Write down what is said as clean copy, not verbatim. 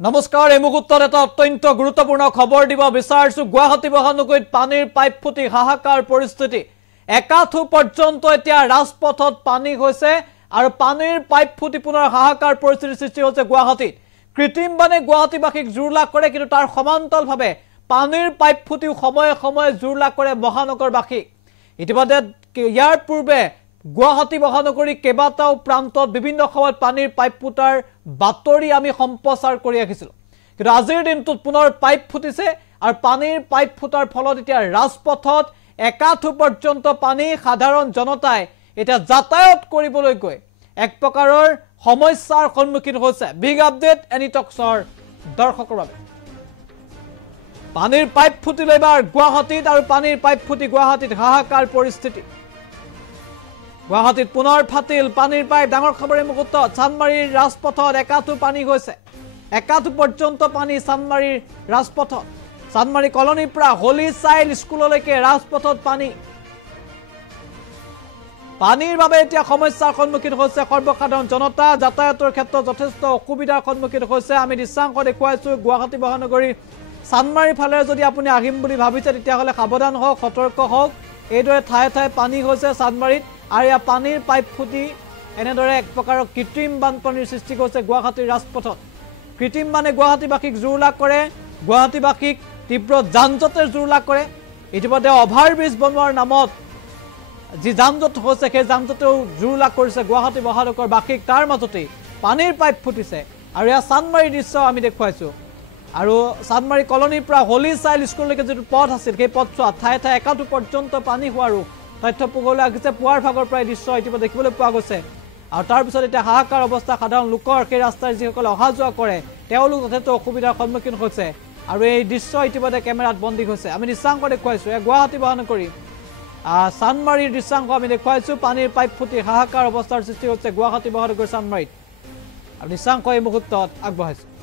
নমস্কাৰ এই মুহূৰ্তত এটা অত্যন্ত গুৰুত্বপূৰ্ণ খবৰ দিব বিচাৰিছো গুৱাহাটী মহানগৰীত পানীৰ পাইপ ফুটি হাহাকাৰ পৰিস্থিতি একাঠু পৰ্যন্ত এতিয়া ৰাজপথত পানী হৈছে আৰু পানীৰ পাইপ ফুটি পুনৰ হাহাকাৰ পৰিস্থিতিৰ সৃষ্টি হৈছে গুৱাহাটীত কৃত্ৰিম বানে গুৱাহাটীবাসীক জুৰুলা কৰে কিন্তু তাৰ সমান্তৰালভাৱে পানীৰ পাইপ ফুটি সময়ে সময়ে জুৰুলা কৰে মহানগৰবাসী ইতিমধ্যে ইয়াৰ পূৰ্বে গুৱাহাটী মহানগৰী কেবাটাও প্ৰান্তত বিভিন্ন সময়ত পানীৰ পাইপ ফুটাৰ বাতৰি আমি সম্প্ৰচাৰ কৰি ৰাখিছিলো কিন্তু আজিৰ দিনটোত পুনৰ পাইপ ফুটিছে আৰু পানীৰ পাইপ ফুটাৰ ফলত এতিয়া ৰাজপথত একাঠু পৰ্যন্ত পানী সাধাৰণ জনতাই এটা যাতায়াত কৰিবলৈ গৈ এক প্ৰকাৰৰ সমস্যাৰ সন্মুখীন হৈছে বিগ আপডেট এনি টক্সৰ দৰ্শকৰ বাবে পানীৰ পাইপ ফুটিলে এবাৰ গুৱাহাটীত আৰু পানীৰ পাইপ ফুটি গুৱাহাটীত হাহাকাৰ পৰিস্থিতি গুৱাহাটীত পুনৰ ফাটিল পানীৰ পাইপ ডাঙৰ খবৰে মুহূৰ্তত চানমাৰীৰ ৰাজপথত একাঠু পানী হৈছে একাঠু পৰ্যন্ত পানী চানমাৰীৰ ৰাজপথত চানমাৰী কলনীৰ পৰা হলি চাইল্ড স্কুললৈকে ৰাজপথত পানীৰ বাবে এতিয়া সমস্যাৰ সন্মুখীন হৈছে সৰ্বসাধাৰণ জনতা যাতায়াতৰ ক্ষেত্ৰত যথেষ্ট অসুবিধাৰ সন্মুখীন হৈছে আমি দৃশ্যাংশ দেখুৱাইছো গুৱাহাটী মহানগৰীৰ চানমাৰীৰ ফালে যদি আপুনি আহিম বুলি ভাবিছে তেতিয়াহ'লে সাৱধান হওক সতৰ্ক হওক এইদৰে ঠায়ে ঠায়ে পানী হৈছে চানমাৰীত আৰু ইয়া পানীৰ পাইপ ফুটি এনেদৰে এক প্ৰকাৰৰ কৃত্ৰিম বানপানীৰ সৃষ্টি কৰিছে গুৱাহাটীৰ ৰাজপথত কৃত্ৰিম মানে গুৱাহাটীবাসীক জুৰুলা কৰে গুৱাহাটীবাসীক তীব্ৰ যানজঁটে জুৰুলা কৰে ইতিমধ্যে অভাৰব্ৰিজ বনোৱাৰ নামত যি যানজঁট হৈছে সেই যানজঁটেও জুৰুলা কৰিছে গুৱাহাটী মহানগৰবাসীক তাৰ মাজতে পানীৰ পাইপ ফুটিছে আৰু ইয়া চানমাৰীৰ দৃশ্য আমি দেখুৱাইছো আৰু চানমাৰী কলনীৰ পৰা হলি চাইল্ড স্কুললৈকে যিটো পথ আছিল সেই পথছোৱাত ঠায়ে ঠায়ে একাঠু পৰ্যন্ত পানী হোৱাৰো তথ্য পোহৰলৈ আহিছে পুৱাৰ ভাগৰ প্ৰায় দৃশ্য ইতিমধ্যে দেখিবলৈ পোৱা গৈছে আৰু তাৰপিছত এতিয়া হাহাকাৰ অৱস্থা সাধাৰণ লোকৰ সেই ৰাস্তাৰ যিসকলে অহা যোৱা কৰে তেওঁলোক যথেষ্ট অসুবিধাৰ সন্মুখীন হৈছে আৰু এই দৃশ্য ইতিমধ্যে কেমেৰাত বন্দী হৈছে আমি দৃশ্যাংশ দেখুৱাইছো গুৱাহাটী মহানগৰী চানমাৰীৰ দৃশ্যাংশ আমি দেখুৱাইছো পানীৰ পাইপ ফুটি হাহাকাৰ অৱস্থাৰ সৃষ্টি হৈছে গুৱাহাটী মহানগৰী চানমাৰীত আৰু দৃশ্যাংশ এই মুহূৰ্তত আগবঢ়াইছো